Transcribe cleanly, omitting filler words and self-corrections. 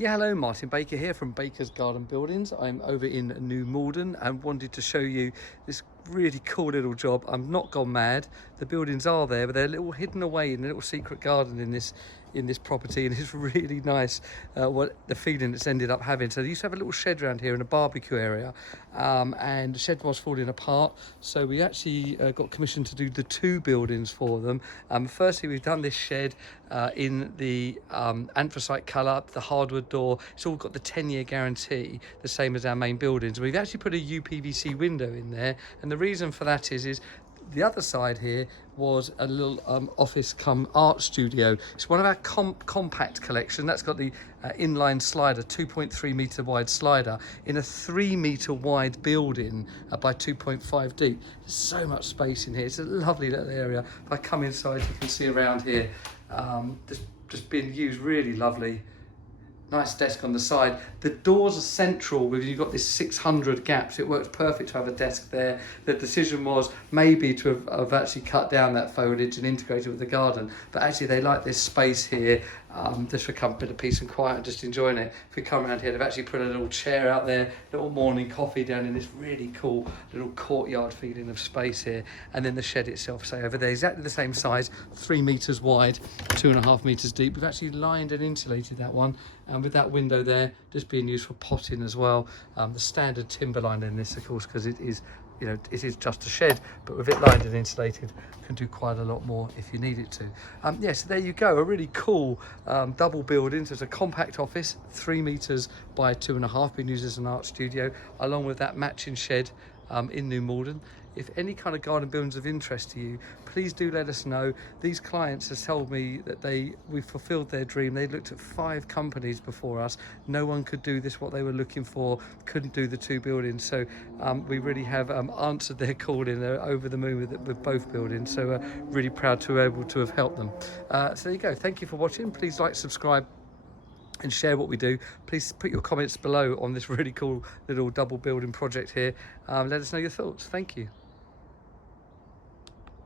Yeah, hello, Martin Baker here from Baker's Garden Buildings. I'm over in New Malden and wanted to show you this really cool little job. I'm not gone mad. The buildings are there, but they're a little hidden away in a little secret garden in this property, and it's really nice what the feeling it's ended up having. So they used to have a little shed around here in a barbecue area, and the shed was falling apart, so we actually got commissioned to do the two buildings for them. Firstly, we've done this shed in the anthracite colour, the hardwood door. It's all got the 10-year guarantee, the same as our main buildings. We've actually put a UPVC window in there, and the reason for that is the other side here was a little office come art studio. It's one of our compact collection. That's got the inline slider, 2.3 metre wide slider in a 3 metre wide building by 2.5 deep. There's so much space in here. It's a lovely little area. If I come inside, you can see around here just being used, really lovely. Nice desk on the side. The doors are central with, you've got this 600 gaps. It works perfect to have a desk there. The decision was maybe to have actually cut down that foliage and integrated with the garden, but actually they like this space here just for a bit of peace and quiet and just enjoying it. If we come around here, they've actually put a little chair out there, little morning coffee down in this really cool little courtyard feeling of space here. And then the shed itself, say over there, exactly the same size, 3 metres wide, 2.5 metres deep. We've actually lined and insulated that one, and with that window there just being used for potting as well. The standard timber line in this, of course, because it is, you know, it is just a shed, but with it lined and insulated, can do quite a lot more if you need it to. Yeah, so there you go, a really cool double building. So it's a compact office, 3 metres by 2.5, being used as an art studio, along with that matching shed in New Malden. If any kind of garden buildings of interest to you, please do let us know. These clients have told me that we fulfilled their dream. They looked at 5 companies before us. No one could do this, what they were looking for, couldn't do the 2 buildings. So we really have answered their calling. They're over the moon with both buildings. So really proud to be able to have helped them. So there you go. Thank you for watching. Please like, subscribe, and share what we do. Please put your comments below on this really cool little double building project here. Let us know your thoughts. Thank you.